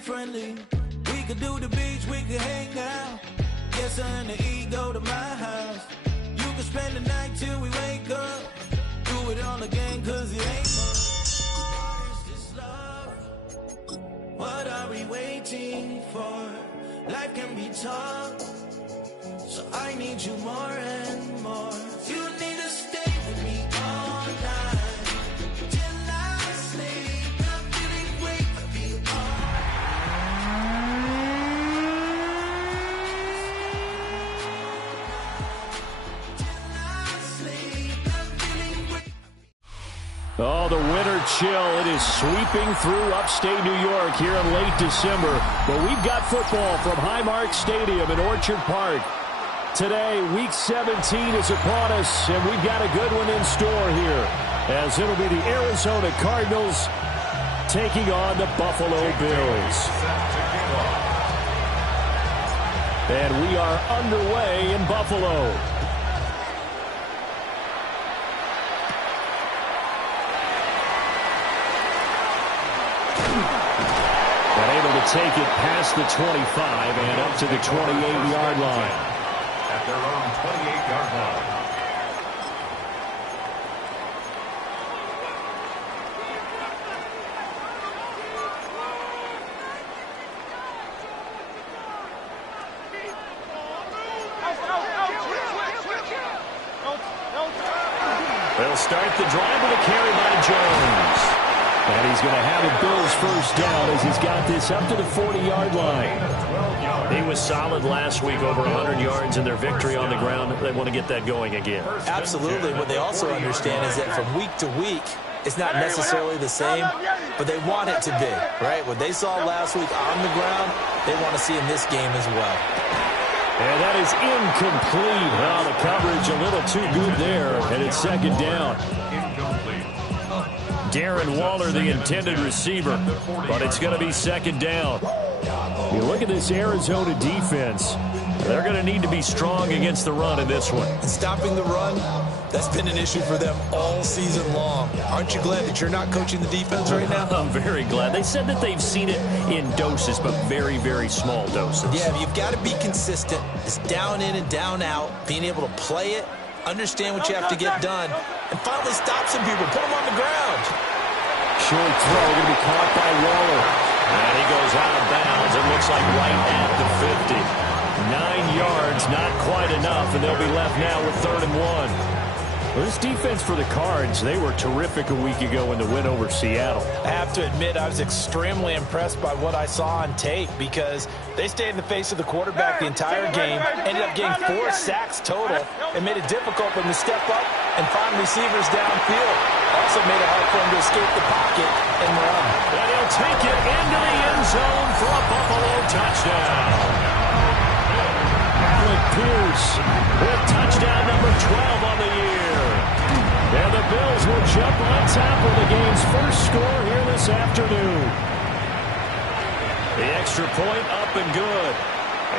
ain't friendly. We could do the beach, we could hang out. Yes, and the ego to my house. You can spend the night till we wake up. Do it all again, cause it ain't much. Is this love? What are we waiting for? Life can be tough, so I need you more and more. You need to stay with me all night till I sleep. I'm feeling great for me till I sleep. I'm feeling great. Oh, the winter chill. It is sweeping through upstate New York here in late December. But we've got football from Highmark Stadium in Orchard Park. Today, Week 17 is upon us, and we've got a good one in store here, as it'll be the Arizona Cardinals taking on the Buffalo Bills. And we are underway in Buffalo. And able to take it past the 25 and up to the 28-yard line. At their own 28-yard line. They'll start the drive with a carry by Jones. And he's going to have a Bills first down as he's got this up to the 40-yard line. He was solid last week, over 100 yards in their victory on the ground. They want to get that going again. Absolutely. What they also understand is that from week to week, it's not necessarily the same, but they want it to be, right? What they saw last week on the ground, they want to see in this game as well. And that is incomplete. Well, the coverage a little too good there, and it's second down. Darren Waller, the intended receiver, but it's going to be second down. You look at this Arizona defense. They're going to need to be strong against the run in this one. And stopping the run, that's been an issue for them all season long. Aren't you glad that you're not coaching the defense right now? I'm very glad. They said that they've seen it in doses, but very, very small doses. Yeah, you've got to be consistent. It's down in and down out, being able to play it, understand what you have to get done, and finally stop some people, put them on the ground. Short throw going to be caught by Waller. And he goes out of bounds. It looks like right at the 50. 9 yards, not quite enough, and they'll be left now with 3rd and 1. Well, this defense for the Cards, they were terrific a week ago in the win over Seattle. I have to admit, I was extremely impressed by what I saw on tape because they stayed in the face of the quarterback the entire game, ended up getting 4 sacks total, and made it difficult for them to step up and find receivers downfield. Also made it hard for them to escape the pocket and run. And he'll take it into the end zone for a Buffalo touchdown. Alec Pierce with touchdown number 12 on the year. And the Bills will jump on top of the game's first score here this afternoon. The extra point up and good.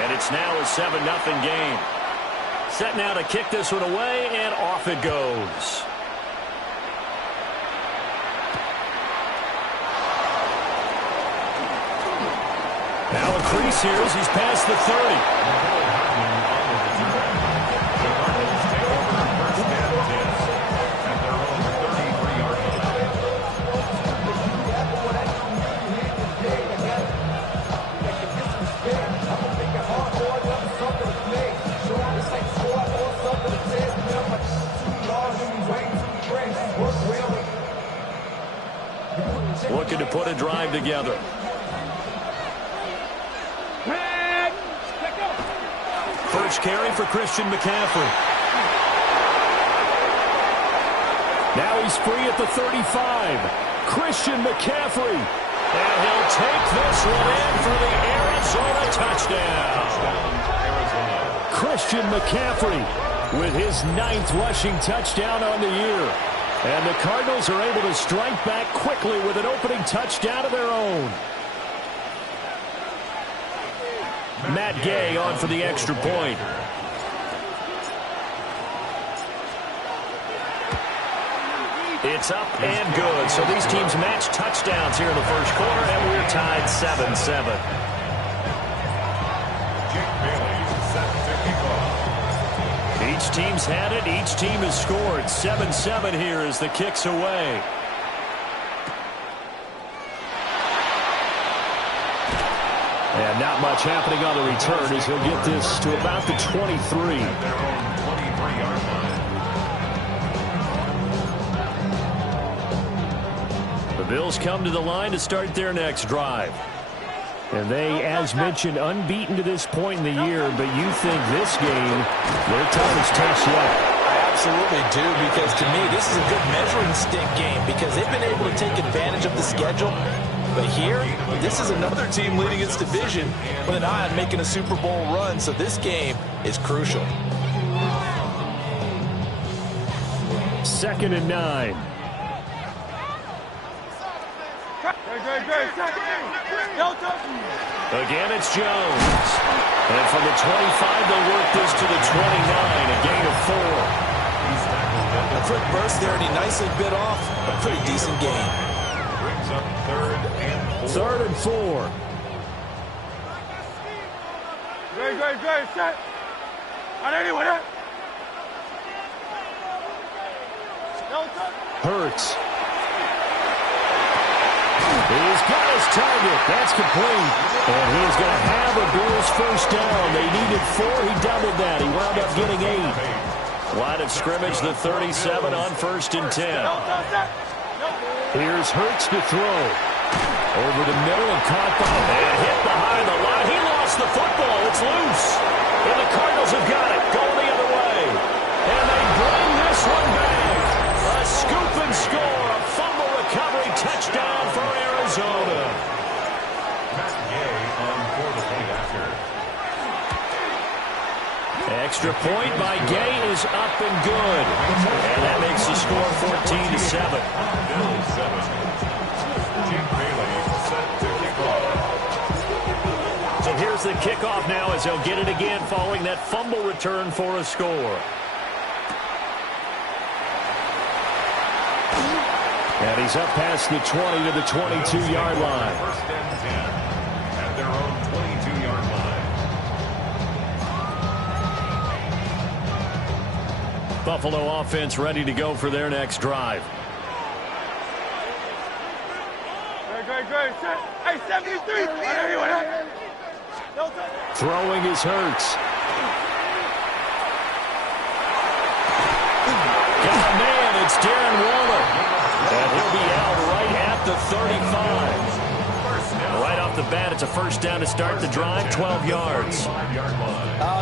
And it's now a 7-0 game. Set now to kick this one away, and off it goes. Now a crease here as he's past the 30. Looking to put a drive together. First carry for Christian McCaffrey. Now he's free at the 35. Christian McCaffrey. And he'll take this one in for the Arizona touchdown. Christian McCaffrey with his 9th rushing touchdown on the year. And the Cardinals are able to strike back quickly with an opening touchdown of their own. Matt Gay on for the extra point. It's up and good. So these teams match touchdowns here in the first quarter, and we're tied 7-7. Each team's had it. Each team has scored. 7-7 here as the kick's away. And not much happening on the return as he'll get this to about the 23. The Bills come to the line to start their next drive. And they, as mentioned, unbeaten to this point in the year, but you think this game, their toughest test yet. I absolutely do, because to me, this is a good measuring stick game because they've been able to take advantage of the schedule. But here, this is another team leading its division with an eye on making a Super Bowl run, so this game is crucial. 2nd and 9. Again, it's Jones. And from the 25, they'll work this to the 29, a gain of 4. A quick burst there, and he nicely bit off a pretty decent gain. Brings up 3rd and 4. 3rd and 4. Great, set. Hurts. He's got his target. That's complete. And he is going to have a Bills first down. They needed 4. He doubled that. He wound up getting 8. Line of scrimmage, the 37 on 1st and 10. Here's Hurts to throw. Over the middle and caught by and hit behind the line. He lost the football. It's loose. And the Cardinals have got it. Going the other way. And they bring this one back. A scoop and score. A fumble recovery touchdown for Arizona. Matt Gay on for the point after. Extra point by Gay is up and good. And that makes the score 14-7. Bills 7. Jim Bailey set to kick off. So here's the kickoff now as they'll get it again following that fumble return for a score. And he's up past the 20 to the 22-yard line. 1st and 10 at their own 22-yard line. Buffalo offense ready to go for their next drive. Great. Hey, 73. Throwing is Hurts. Got a man, it's Darren Waller. And he'll be out right at the 35. Right off the bat, it's a first down to start the drive, 12 yards.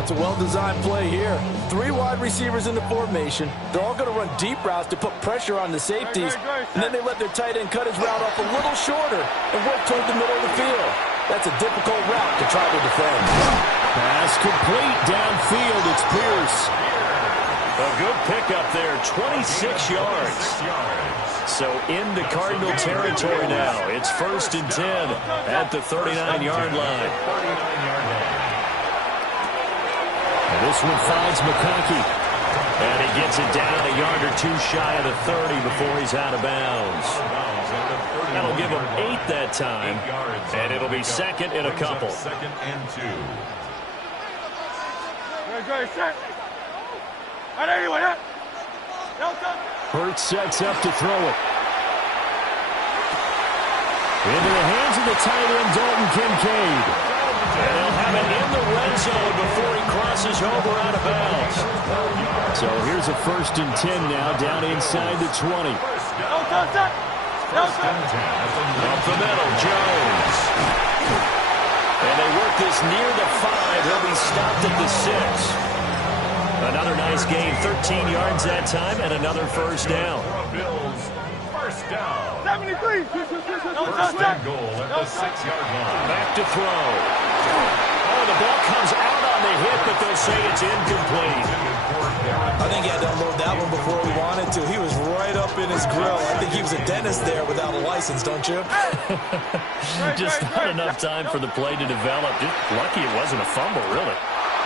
It's a well-designed play here. 3 wide receivers in the formation. They're all going to run deep routes to put pressure on the safeties. And then they let their tight end cut his route off a little shorter and work toward the middle of the field. That's a difficult route to try to defend. Pass complete downfield. It's Pierce. A good pickup there, 26 yards. So into Cardinal territory now. It's 1st and 10 at the 39-yard line. And this one finds McConkey. And he gets it down a yard or 2 shy of the 30 before he's out of bounds. That'll give him 8 that time. And it'll be 2nd and a couple. 2nd and 2. Great, set. Hurts sets up to throw it. Into the hands of the tight end, Dalton Kincaid. And they'll have it in the red zone before he crosses over out of bounds. So here's a 1st and 10 now, down inside the 20. Up the middle, Jones. And they work this near the 5. He'll be stopped at the 6. Another nice gain, 13 yards that time, and another first down. Bills first down. 73. First and goal at the 6-yard line. Back to throw. Oh, the ball comes out on the hit, but they'll say it's incomplete. I think he had to unload that one before he wanted to. He was right up in his grill. I think he was a dentist there without a license, don't you? Just not enough time for the play to develop. Just lucky it wasn't a fumble, really.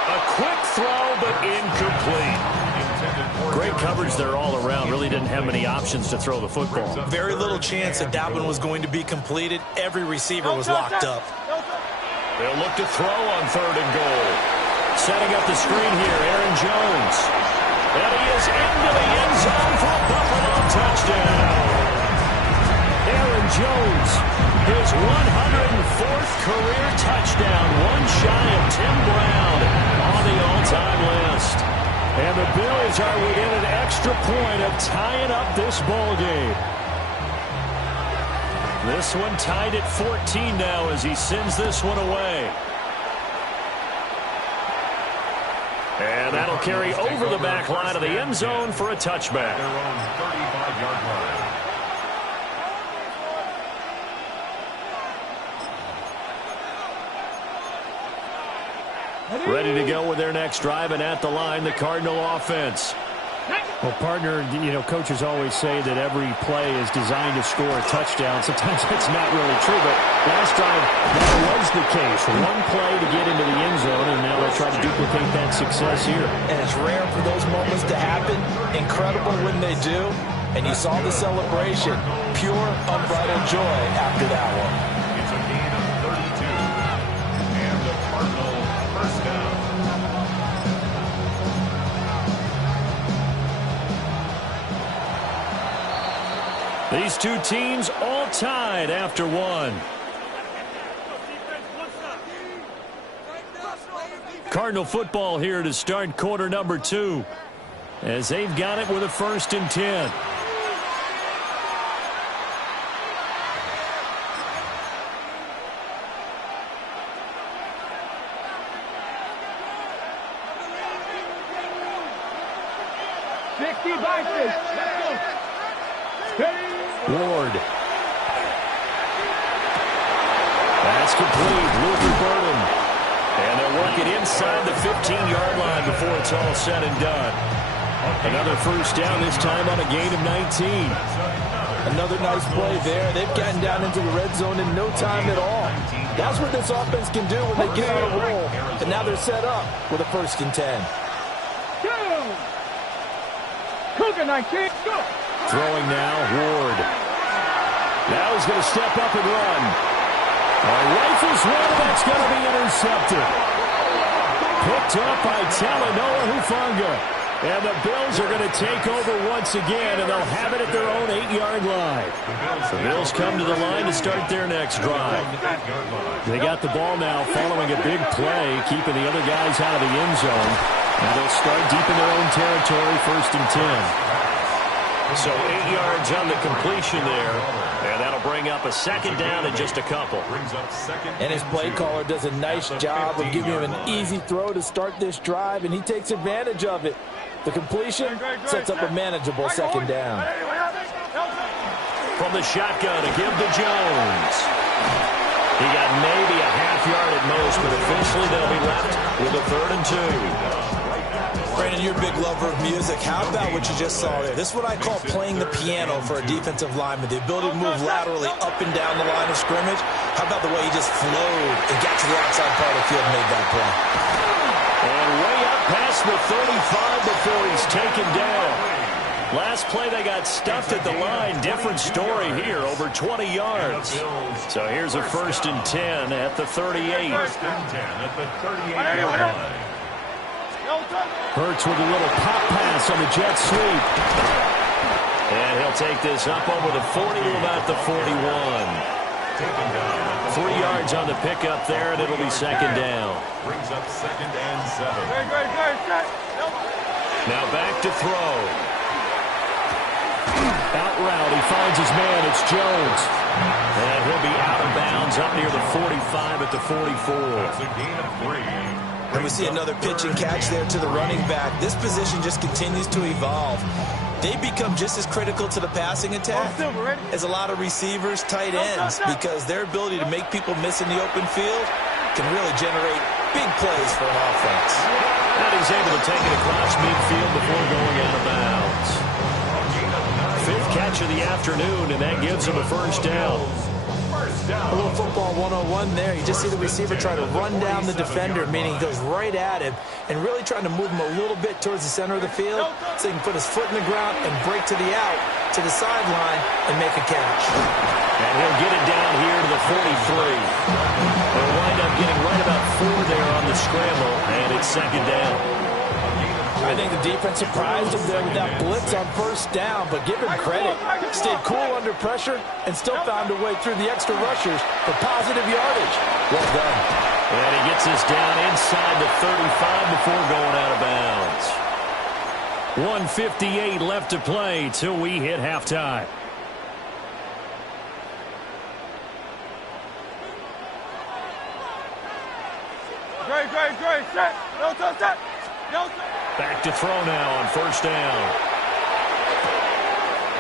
A quick throw, but incomplete. Intended Great coverage there all around. Really didn't have many options to throw the football. Very little chance that one was going to be completed. Every receiver was locked up. They'll look to throw on 3rd and goal. Setting up the screen here, Aaron Jones. And he is into the end zone for a Buffalo touchdown. Aaron Jones, his 104th career touchdown, one shy of Tim Brown on the all-time list. And the Bills are within an extra point of tying up this ball game. This one tied at 14 now as he sends this one away. And that'll carry over the back line of the end zone for a touchback. Their own 35-yard line. Ready to go with their next drive, and at the line, the Cardinal offense. Well, partner, coaches always say that every play is designed to score a touchdown. Sometimes that's not really true, but last drive, that was the case. One play to get into the end zone, and now they'll try to duplicate that success here. And it's rare for those moments to happen. Incredible when they do. And you saw the celebration. Pure, unbridled joy after that one. It's a gain of 32. And the Cardinal first down. These two teams all tied after one. Cardinal football here to start quarter number 2 as they've got it with a 1st and 10. Ward. That's complete. Luther Burden. And they'll work it inside the 15-yard line before it's all said and done. Another first down, this time on a gain of 19. Another nice play there. They've gotten down into the red zone in no time at all. That's what this offense can do when they get on a roll. And now they're set up with a 1st and 10. Cougar 19, go! Throwing now, Ward. Now he's going to step up and run. Rifles one, that's going to be intercepted. Picked up by Talanoa Hufanga. And the Bills are going to take over once again, and they'll have it at their own 8-yard line. The Bills come to the line to start their next drive. They got the ball now following a big play, keeping the other guys out of the end zone. And they'll start deep in their own territory, 1st and 10. So 8 yards on the completion there, and that'll bring up a 2nd down in just a couple. And his play caller does a nice job of giving him an easy throw to start this drive, and he takes advantage of it. The completion sets up a manageable 2nd down. From the shotgun to give to Jones. He got maybe a half yard at most, but officially they'll be left with a 3rd and 2. Brandon, you're a big lover of music. How about what you just saw there? This is what I call playing the piano for a defensive lineman. The ability to move laterally up and down the line of scrimmage. How about the way he just flowed and got to the outside part of the field and made that play? And way up past the 35 before he's taken down. Last play they got stuffed at the line. Different story here, over 20 yards. So here's a 1st and 10 at the 38. 1st and 10 at the 38-yard line. Hurts with a little pop pass on the jet sweep. And he'll take this up over the 40 to about the 41. 3 yards on the pickup there, and it'll be 2nd down. Brings up 2nd and 7. Now back to throw. Out route, he finds his man, it's Jones. And he'll be out of bounds up near the 45 at the 44. That's a gain of 3. And we see another pitch and catch there to the running back. This position just continues to evolve. They become just as critical to the passing attack as a lot of receivers, tight ends, because their ability to make people miss in the open field can really generate big plays for an offense. And he's able to take it across midfield before going out of bounds. 5th catch of the afternoon, and that gives him a 1st down. A little football 101 there. You just see the receiver try to run down the defender, meaning he goes right at him and really trying to move him a little bit towards the center of the field so he can put his foot in the ground and break to the out, to the sideline, and make a catch. And he'll get it down here to the 43. They'll wind up getting right about 4 there on the scramble, and it's second down. I think the defense surprised him there with that blitz on first down, but give him credit. Stayed cool under pressure and still found a way through the extra rushers for positive yardage. Well done. And he gets us down inside the 35 before going out of bounds. 1:58 left to play till we hit halftime. Great, set. No touch, set. No touch. Back to throw now on first down.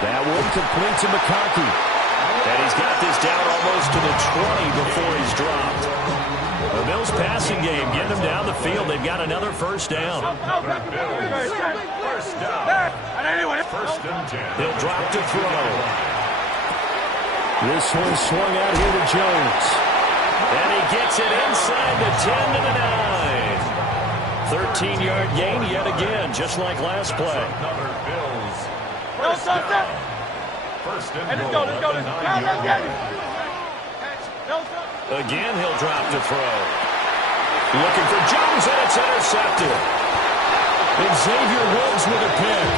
That one complete to McConkey. And he's got this down almost to the 20 before he's dropped. The Bills passing game getting them down the field. They've got another first down. First down. First and 10. He'll drop to throw. This one swung out here to Jones. And he gets it inside the 10 to the 9. 13-yard gain yet again, just like last play. Another Bills. First down. First and Let's goal. go. Again, he'll drop to throw. Looking for Jones, and it's intercepted. And Xavier Woods with a pick.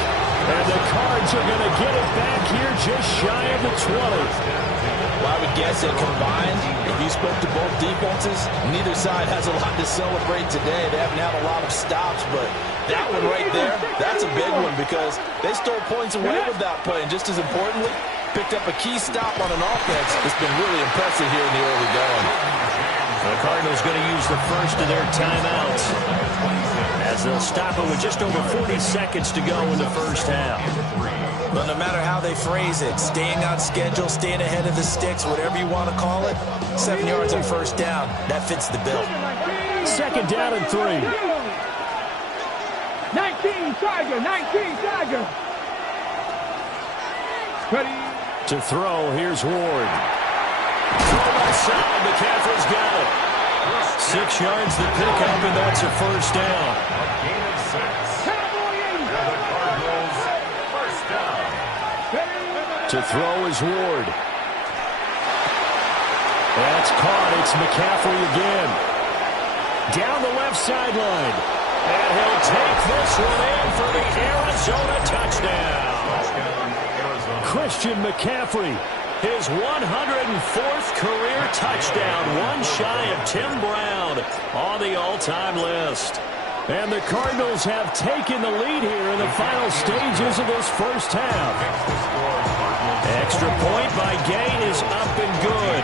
And the Cards are going to get it back here just shy of the 20. Well, I would guess that combined, if you spoke to both defenses, neither side has a lot to celebrate today. They haven't had a lot of stops, but that one right there, that's a big one because they stole points away with that play. And just as importantly, picked up a key stop on an offense that's been really impressive here in the early going. The Cardinals going to use the first of their timeouts as they'll stop it with just over 40 seconds to go in the first half. But no matter how they phrase it, staying on schedule, staying ahead of the sticks, whatever you want to call it, 7 yards on first down, that fits the bill. Second down and 3. 19 Tiger. Ready. To throw, here's Ward. Throw left side, McCaffrey's got it. 6 yards the pickup, and that's a first down. Gain of 6. And the Cardinals, first down. To throw is Ward. That's caught. It's McCaffrey again. Down the left sideline. And he'll take this one in for the Arizona touchdown. Christian McCaffrey, his 104th career touchdown, one shy of Tim Brown on the all-time list. And the Cardinals have taken the lead here in the final stages of this first half. Extra point by Gain is up and good.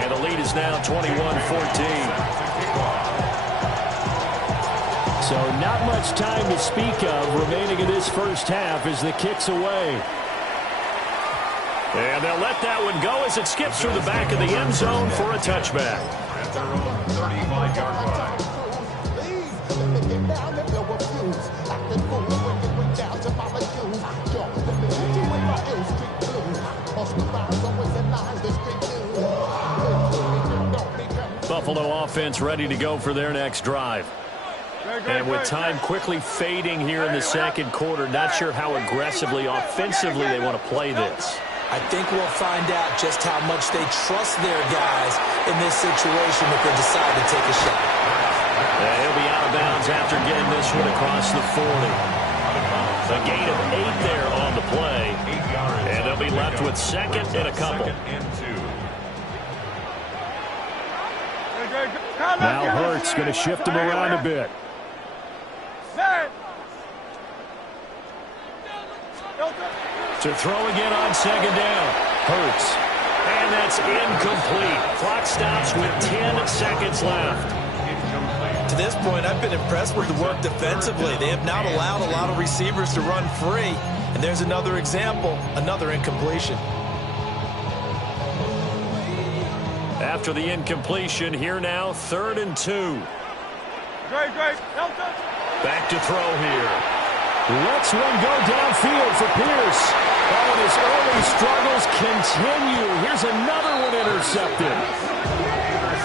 And the lead is now 21-14. So not much time to speak of remaining in this first half as the kick's away. And they'll let that one go as it skips through the back of the end zone for a touchback. At their own 35-yard line. Buffalo offense ready to go for their next drive. And with time quickly fading here in the second quarter, not sure how aggressively, offensively they want to play this. I think we'll find out just how much they trust their guys in this situation if they decide to take a shot. And he'll be out of bounds after getting this one across the 40. A gain of 8 there on the play. And they'll be left with second and a couple. Now Hurts going to shift him around a bit. To throw again on second down. Hurts. And that's incomplete. Clock stops with 10 seconds left. To this point, I've been impressed with the work defensively. They have not allowed a lot of receivers to run free. And there's another example, another incompletion. After the incompletion, here now, 3rd and 2. Great. Back to throw here. Lets one go downfield for Pierce. Oh, and his early struggles continue. Here's another one intercepted.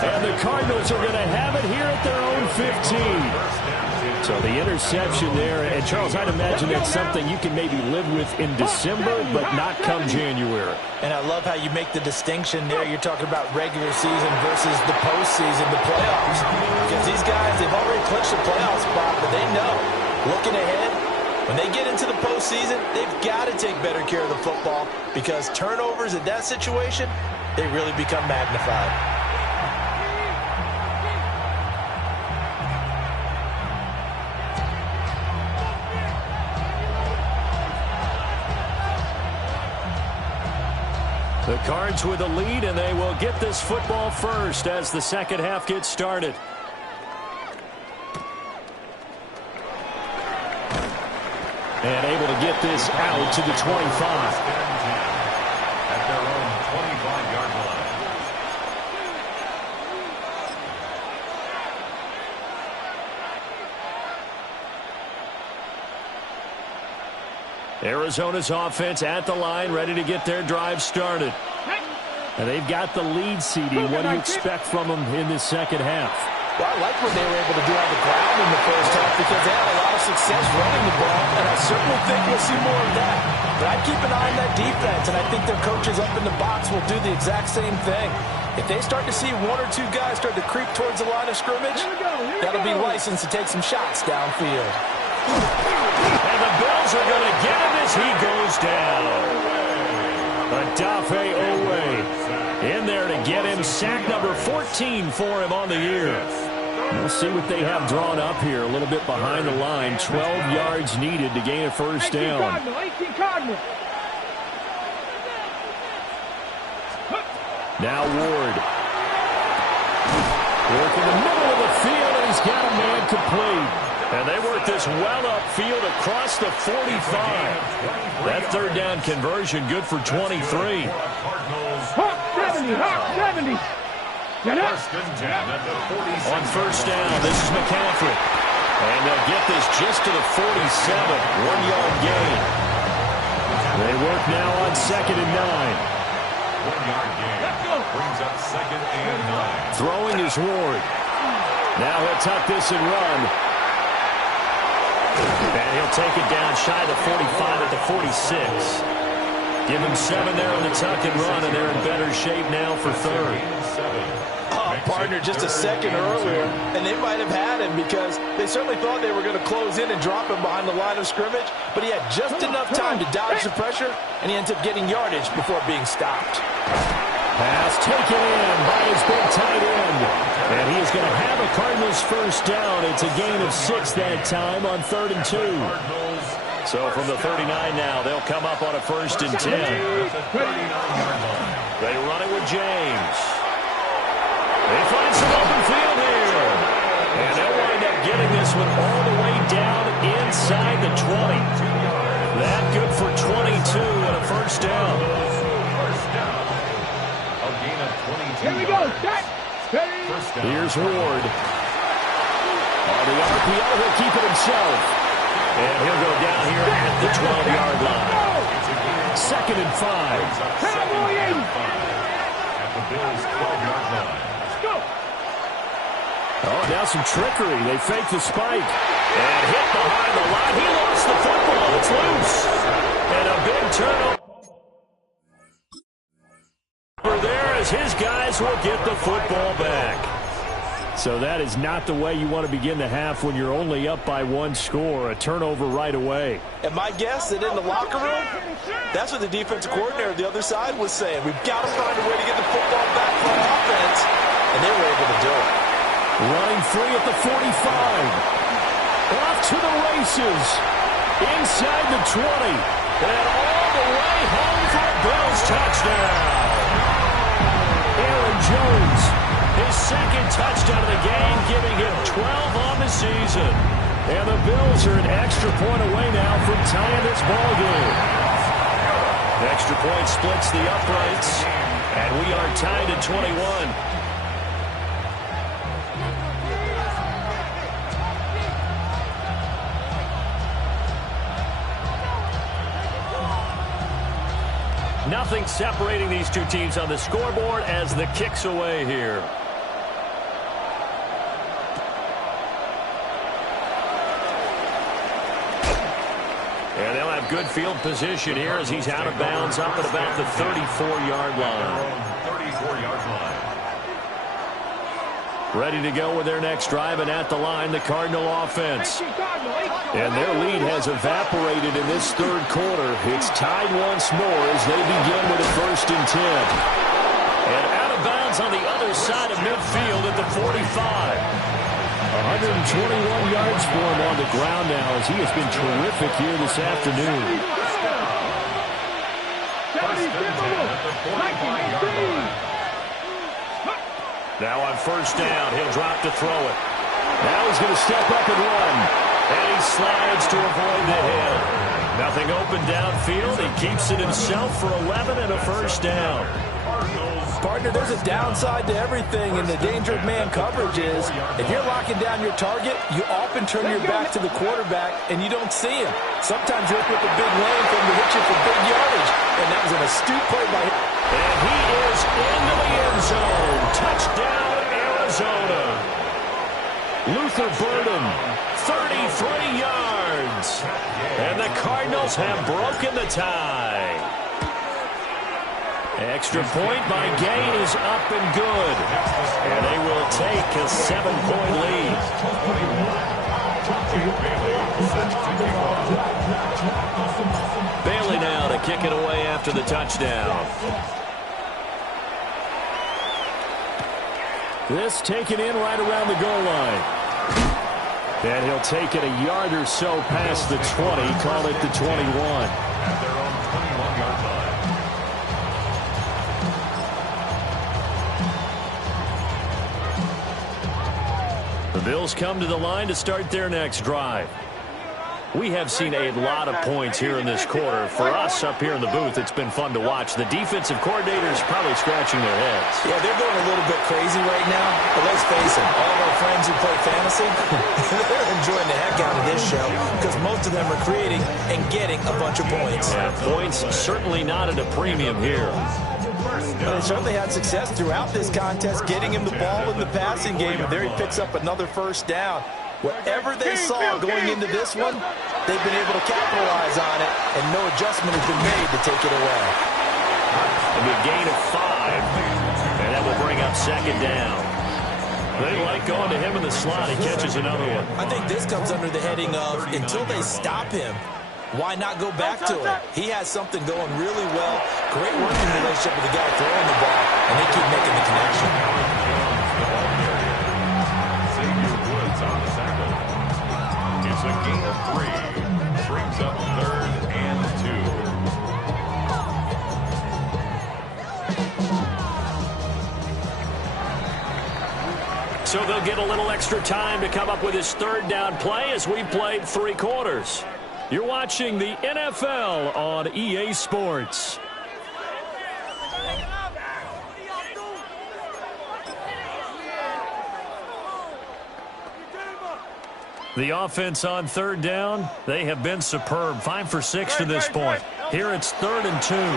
And the Cardinals are going to have it here at their own 15. So the interception there. And, Charles, I'd imagine that's something you can maybe live with in December, but not come January. And I love how you make the distinction there. You're talking about regular season versus the postseason, the playoffs. Because these guys, they've already clinched the playoff spot, but they know, looking ahead, when they get into the postseason, they've got to take better care of the football because turnovers in that situation, they really become magnified. The Cards with a lead, and they will get this football first as the second half gets started. And able to get this out to the 25. At their own 25-yard line. Arizona's offense at the line, ready to get their drive started. And they've got the lead, CD. What do you expect from them in this second half? Well, I like what they were able to do on the ground in the first half because they had a lot of success running the ball, and I certainly think we'll see more of that. But I'd keep an eye on that defense, and I think their coaches up in the box will do the exact same thing. If they start to see one or two guys start to creep towards the line of scrimmage, that'll be license to take some shots downfield. And the Bills are going to get him as he goes down. Odafe Oweh in there to get him. Sack number 14 for him on the year. We'll see what they have drawn up here. A little bit behind the line. 12 yards needed to gain a first down. Now Ward. Work in the middle of the field, and he's got a man complete. And they work this well upfield across the 45. That third down conversion good for 23. 70, 70. On first down, this is McCaffrey. And they'll get this just to the 47. 1-yard gain. They work now on 2nd and 9. 1-yard gain. Brings up 2nd and 9. Throwing is Ward. Now he'll tuck this and run. And he'll take it down shy of the 45 at the 46. Give him 7 there on the tuck and run, and they're in better shape now for third. Partner just a second earlier, and they might have had him because they certainly thought they were going to close in and drop him behind the line of scrimmage, but he had just enough time to dodge the pressure, and he ends up getting yardage before being stopped. Pass taken in by his big tight end, and he is going to have a Cardinals first down. It's a gain of 6 that time on 3rd and 2. So from the 39 now, they'll come up on a 1st and 10. They run it with James. They find some open field here. And they'll wind up getting this one all the way down inside the 20. That good for 22 and a first down. A gain of 22. Here we go. Here's Ward. On the RPO, he'll keep it himself. And he'll go down here at the 12-yard line. 2nd and 5. At the Bills' 12-yard line. Oh, now some trickery. They fake the spike. And hit behind the line. He lost the football. It's loose. And a big turnover there as his guys will get the football back. So that is not the way you want to begin the half when you're only up by 1 score. A turnover right away. And my guess that in the locker room, that's what the defensive coordinator of the other side was saying. We've got to find a way to get the football back for offense. And they were able to do it. Running free at the 45. Off to the races. Inside the 20. And all the way home for a Bills touchdown. Aaron Jones, his 2nd touchdown of the game, giving him 12 on the season. And the Bills are an extra point away now from tying this ball game. Extra point splits the uprights. And we are tied at 21. nothing separating these two teams on the scoreboard as the kick's away here. And they'll have good field position here as he's out of bounds up at about the 34-yard line. 34-yard line. Ready to go with their next drive, and at the line, the Cardinal offense. And their lead has evaporated in this third quarter. It's tied once more as they begin with a 1st and 10. And out of bounds on the other side of midfield at the 45. 121 yards for him on the ground now as he has been terrific here this afternoon. Now on 1st down, he'll drop to throw it. Now he's going to step up and run. And he slides to avoid the hit. Nothing open downfield. He keeps it himself for 11 and a 1st down. Partner, there's a downside to everything, and the danger of man coverage is if you're locking down your target, you often turn your back to the quarterback, and you don't see him. Sometimes you're up with a big lane for him to hit you for big yardage, and that was an astute play by him. And he is into the end zone. Touchdown, Arizona. Luther Burden, 33 yards. And the Cardinals have broken the tie. Extra point by Gain is up and good. And they will take a 7-point lead. Bailey now to kick it away after the touchdown. This taken in right around the goal line. And he'll take it a yard or so past the 20, call it the 21. At their own 21-yard line. The Bills come to the line to start their next drive. We have seen a lot of points here in this quarter. For us up here in the booth, it's been fun to watch. The defensive coordinators probably scratching their heads. Yeah, they're going a little bit crazy right now. But let's face it, all of our friends who play fantasy, they're enjoying the heck out of this show because most of them are creating and getting a bunch of points. Yeah, points certainly not at a premium here. But they certainly had success throughout this contest, getting him the ball in the passing game, and there he picks up another 1st down. Whatever they saw going into this one, they've been able to capitalize on it, and no adjustment has been made to take it away. A good gain of 5, and that will bring up 2nd down. They like going to him in the slot. He catches another one. I think this comes under the heading of until they stop him, why not go back to it? He has something going really well. Great working relationship with the guy throwing the ball, and they keep making the connection. On the tackle. It's a gain of 3. Brings up 3rd and 2. So they'll get a little extra time to come up with his 3rd down play as we played 3 quarters. You're watching the NFL on EA Sports. The offense on 3rd down, they have been superb. 5 for 6 to this point. Here it's 3rd and 2. And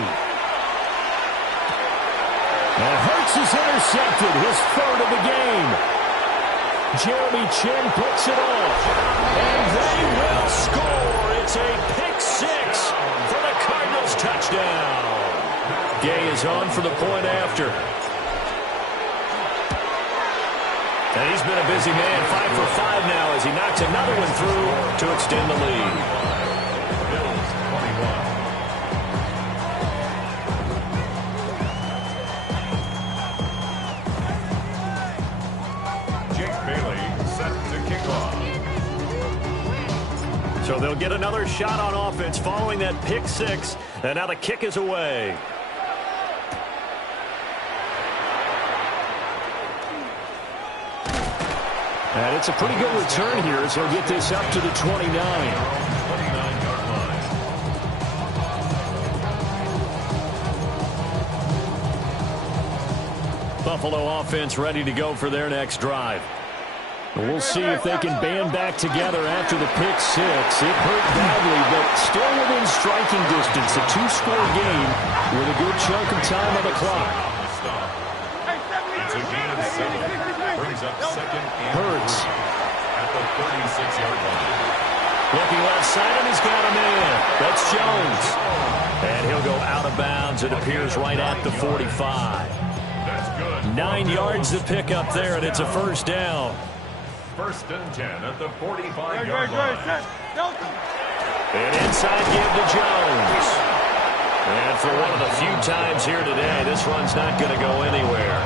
Hurts is intercepted, his 3rd of the game. Jeremy Chinn puts it off. And they will score. It's a pick 6 for the Cardinals touchdown. Gay is on for the point after. And he's been a busy man, 5 for 5 now as he knocks another one through to extend the lead. Bills 21. Jake Bailey set to kick off. So they'll get another shot on offense following that pick 6. And now the kick is away. And it's a pretty good return here as he'll get this up to the 29. 29-yard line. Buffalo offense ready to go for their next drive. We'll see if they can band back together after the pick 6. It hurt badly, but still within striking distance. A 2-score game with a good chunk of time on the clock. It's a gain of 7. Brings up second and Hurts. 3 at the 36-yard line. Looking left side, and he's got him in. That's Jones. And he'll go out of bounds. It appears right at the 45. That's good. 9 yards to pick up there, and it's a first down. First and 10 at the 45-yard line. And inside give to Jones. And for one of the few times here today, this run's not going to go anywhere.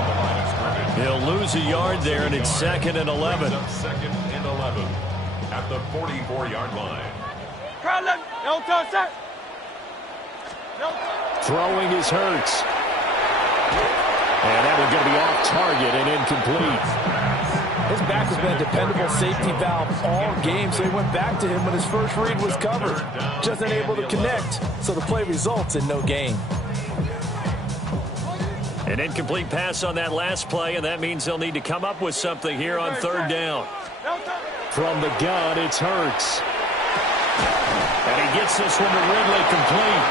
He'll lose a yard there, and it's second and 11. Second and 11 at the 44-yard line. Throwing is Hurts. And that one's going to be off target and incomplete. His back has been a dependable safety valve all game, so he went back to him when his first read was covered. Just unable to connect, so the play results in no gain. An incomplete pass on that last play, and that means they'll need to come up with something here on third down. From the gun, it's Hurts. And he gets this one to Ridley complete.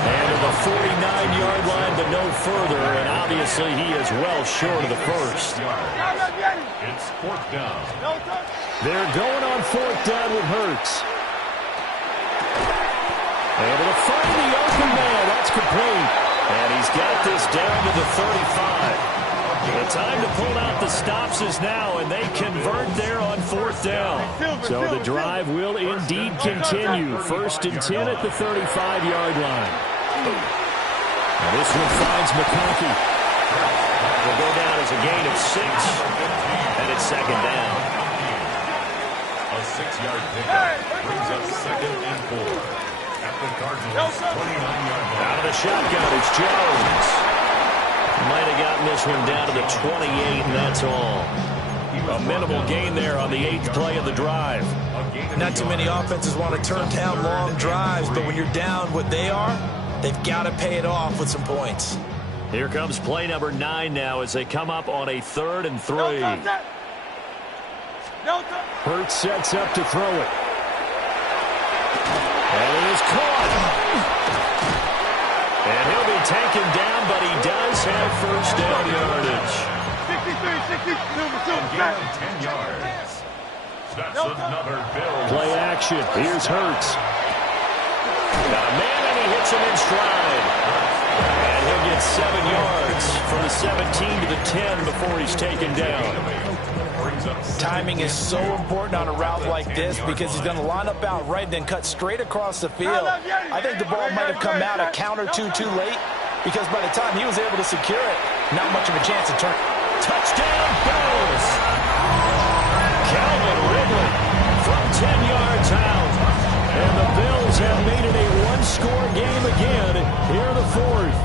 And to the 49-yard line, but no further, and obviously he is well short of the first. It's fourth down. They're going on fourth down with Hurts. Able to find the open man. That's complete. And he's got this down to the 35. The time to pull out the stops is now, and they convert there on fourth down. So the drive will indeed continue. First and 10 at the 35-yard line. Now this one finds McConkey. Will go down as a gain of 6, and it's second down. A 6-yard pickup brings up second and 4 at the Cardinals' 29-yard line. Out of the shotgun, it's Jones. Might have gotten this one down to the 28, and that's all. A minimal gain there on the 8th play of the drive. Not too many offenses want to turn down long drives, but when you're down what they are, they've got to pay it off with some points. Here comes play number 9 now as they come up on a 3rd and 3. Hurts sets up to throw it. And it is caught. And he'll be taken down, but he does have first down yardage. 10 yards. That's another Bill. Play action. Here's Hurts. Got a man, and he hits him in stride. And he'll get 7 yards from the 17 to the 10 before he's taken down. Timing is so important on a route like this because he's going to line up out right, then cut straight across the field. I think the ball might have come out a count or two too late because by the time he was able to secure it, not much of a chance to turn. Touchdown, Bills! Calvin Ridley from 10 yards out. And the Bills have made it a one-score game again here in the 4th.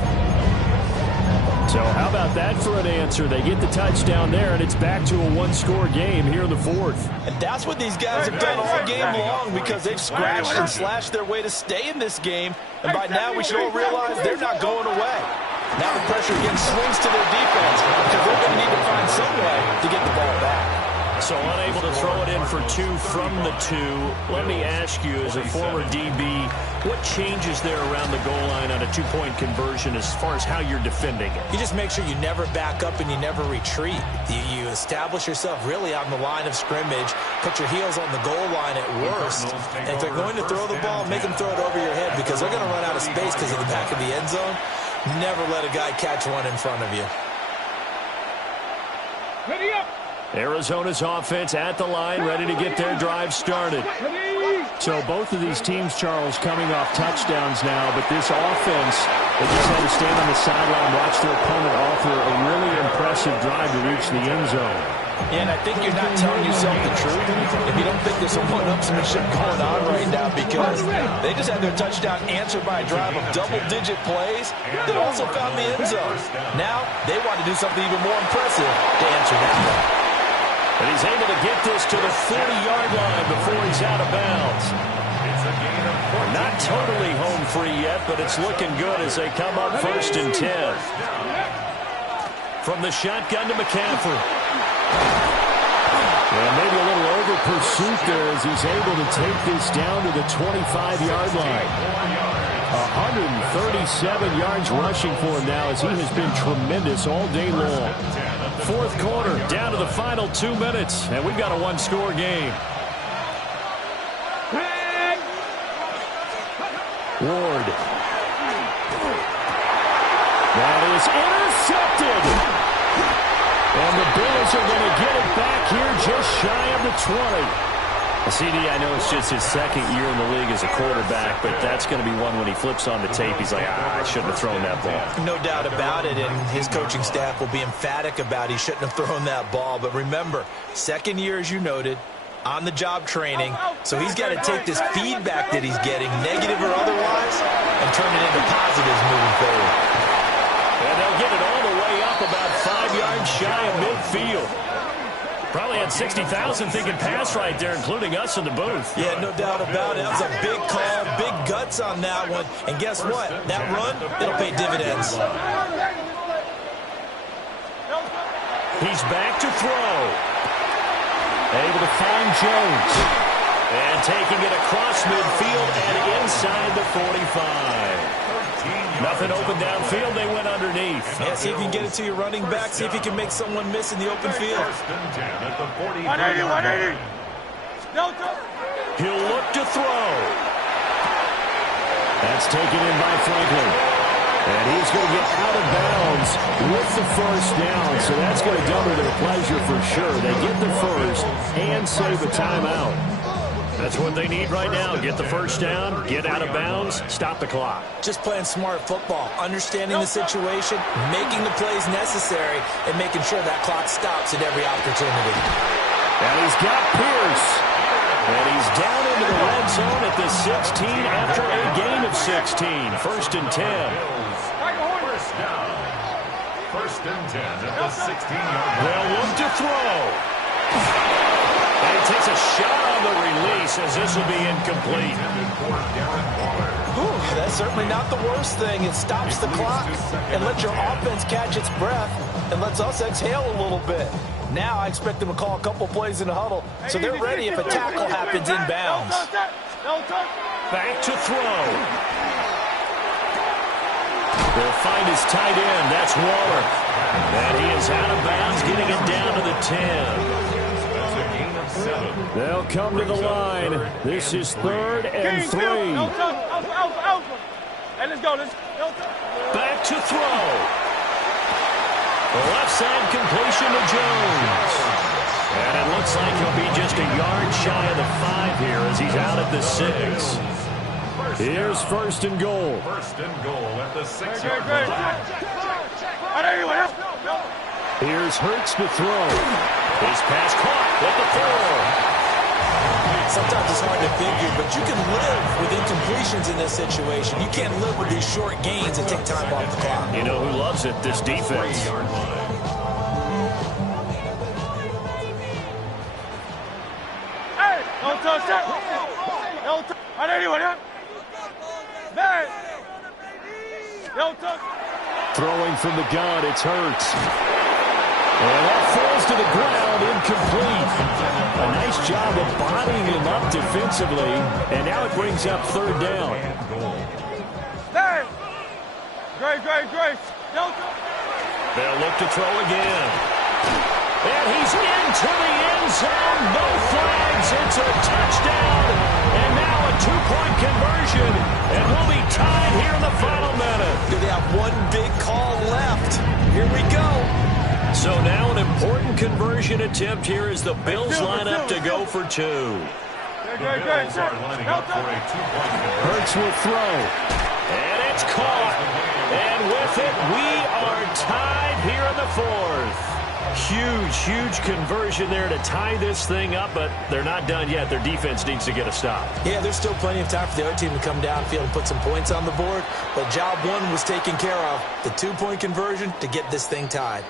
So how about that for an answer? They get the touchdown there, and it's back to a one-score game here in the 4th. And that's what these guys have done all game long because they've scratched and slashed their way to stay in this game. And by now we should all realize they're not going away. Now the pressure again swings to their defense because they're going to need to find some way to get the ball back. So unable to throw it in for 2 from the 2. Let me ask you, as a former DB, what changes there around the goal line on a 2-point conversion as far as how you're defending it? You just make sure you never back up and you never retreat. You establish yourself really on the line of scrimmage, put your heels on the goal line at worst. And if they're going to throw the ball, make them throw it over your head because they're going to run out of space because of the back of the end zone. Never let a guy catch one in front of you. Ready up. Arizona's offense at the line, ready to get their drive started. So both of these teams, Charles, coming off touchdowns now, but this offense, they just had to stand on the sideline, watch their opponent offer a really impressive drive to reach the end zone. Yeah, and I think you're not telling yourself the truth if you don't think there's some one-upsmanship going on right now because they just had their touchdown answered by a drive of double-digit plays that also found the end zone. Now they want to do something even more impressive to answer that one. And he's able to get this to the 40-yard line before he's out of bounds. Not totally home free yet, but it's looking good as they come up first and 10. From the shotgun to McCaffrey. And maybe a little over pursuit there as he's able to take this down to the 25-yard line. 137 yards rushing for him now as he has been tremendous all day long. Fourth quarter, down to the final 2 minutes, and we've got a one-score game. Ward. That is intercepted. And the Bills are going to get it back here just shy of the 20. CD, I know it's just his second year in the league as a quarterback, but that's going to be one when he flips on the tape. He's like, I shouldn't have thrown that ball. No doubt about it, and his coaching staff will be emphatic about he shouldn't have thrown that ball. But remember, second year, as you noted, on-the-job training, so he's got to take this feedback that he's getting, negative or otherwise, and turn it into positives moving forward. And they'll get it all the way up about 5 yards shy of midfield. Probably had 60,000 thinking pass right there, including us in the booth. Yeah, no doubt about it. That was a big call, big guts on that one. And guess what? That run, it'll pay dividends. He's back to throw. Able to find Jones. And taking it across midfield and inside the 45. Nothing open downfield. They went underneath. Yeah, see if you can get it to your running back. See if you can make someone miss in the open field. 180. He'll look to throw. That's taken in by Franklin. And he's going to get out of bounds with the first down. So that's going to double their pleasure for sure. They get the first and save a timeout. That's what they need right now. Get the first down, get out of bounds, stop the clock. Just playing smart football, understanding the situation, making the plays necessary, and making sure that clock stops at every opportunity. And he's got Pierce. And he's down into the red zone at the 16 after a gain of 16. First and 10. First and 10 at the 16-yard line. They'll look to throw. And he takes a shot on the release as this will be incomplete. Whew, that's certainly not the worst thing. It stops the clock and lets your offense catch its breath and lets us exhale a little bit. Now I expect them to call a couple plays in the huddle so they're ready if a tackle happens inbounds. Back to throw. They'll find his tight end. That's Waller. And he is out of bounds, getting it down to the 10. They'll come to the line. This is third and 3. Hey, let's go. Back to throw. The left side completion to Jones. And it looks like he'll be just a yard shy of the 5 here as he's out at the 6. Here's first and goal. First and goal at the 6-yard line. Here's Hurts to throw. His pass caught at the 4. Sometimes it's hard to figure, but you can live with incompletions in this situation. You can't live with these short gains that take time off the clock. You know who loves it? This defense. Hey, don't touch that. Don't touch. I know you want that. Man. Don't touch. Throwing from the gun, it's Hurts. And that falls to the ground, incomplete. A nice job of bodying him up defensively, and now it brings up third down. Hey. Great. Don't touch. They'll look to throw again. And he's into the end zone. No flags. It's a touchdown. And now a two-point conversion. And we'll be tied here in the final minute. They have one big call left. Here we go. So now an important conversion attempt here as the Bills line up to go for 2. Great. Hurts will throw. And it's caught. And with it, we are tied here in the 4th. Huge conversion there to tie this thing up, but they're not done yet. Their defense needs to get a stop. Yeah, there's still plenty of time for the other team to come downfield and put some points on the board, but job 1 was taken care of. The 2-point conversion to get this thing tied.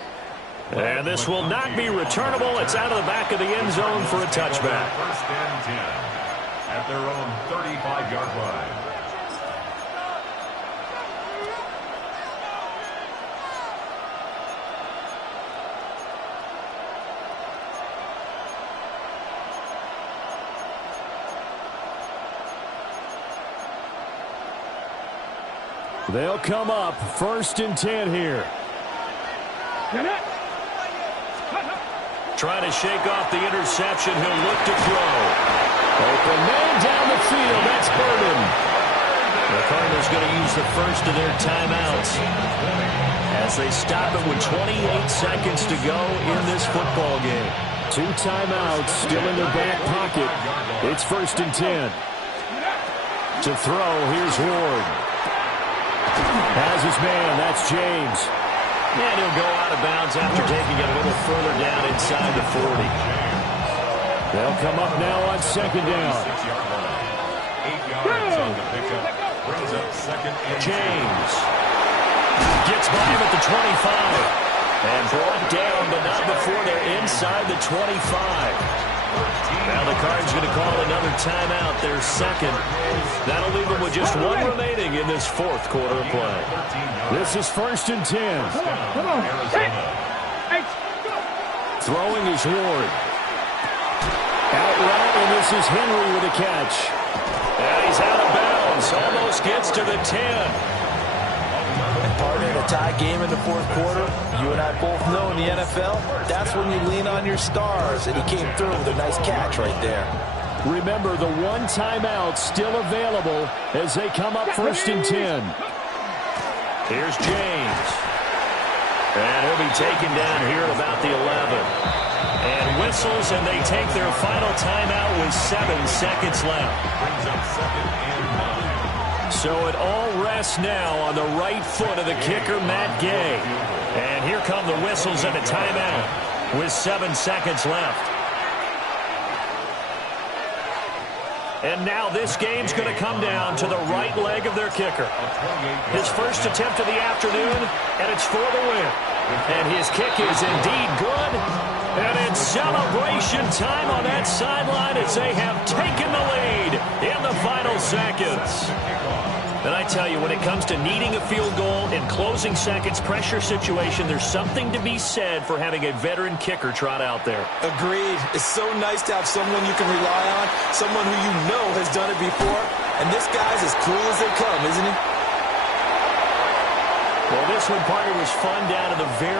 And this will not be returnable. It's out of the back of the end zone for a touchback. First and 10 at their own 35-yard line. They'll come up 1st and 10 here. Trying to shake off the interception. He'll look to throw. Open man down the field. That's Burden. The Cardinals going to use the first of their timeouts as they stop it with 28 seconds to go in this football game. 2 timeouts still in their back pocket. It's 1st and 10. To throw, here's Ward. Has his man, that's James. And he'll go out of bounds after taking it a little further down inside the 40. They'll come up now on 2nd down. 8 yards on the pickup. Brings up 2nd and James gets by him at the 25. And brought down, but not before they're inside the 25. Now the Cards going to call another timeout, their second. That'll leave them with just 1 remaining in this 4th quarter of play. This is 1st and 10. Throwing is Ward. Out route, and this is Henry with a catch. And he's out of bounds. Almost gets to the 10. Partner in a tie game in the 4th quarter. You and I both know in the NFL, that's when you lean on your stars, and he came through with a nice catch right there. Remember, the 1 timeout still available as they come up 1st and 10. Here's James. And he'll be taken down here at about the 11. And whistles, and they take their final timeout with 7 seconds left. brings up 2nd and 9. So it all rests now on the right foot of the kicker, Matt Gay. And here come the whistles and a timeout with 7 seconds left. And now this game's going to come down to the right leg of their kicker. His first attempt of the afternoon, and it's for the win. And his kick is indeed good. And it's celebration time on that sideline as they have taken the lead in the final seconds. And I tell you, when it comes to needing a field goal in closing seconds, pressure situation, there's something to be said for having a veteran kicker trot out there. Agreed. It's so nice to have someone you can rely on, someone who you know has done it before. And this guy's as cool as they come, isn't he? Well, this one, partner, was fun down to the very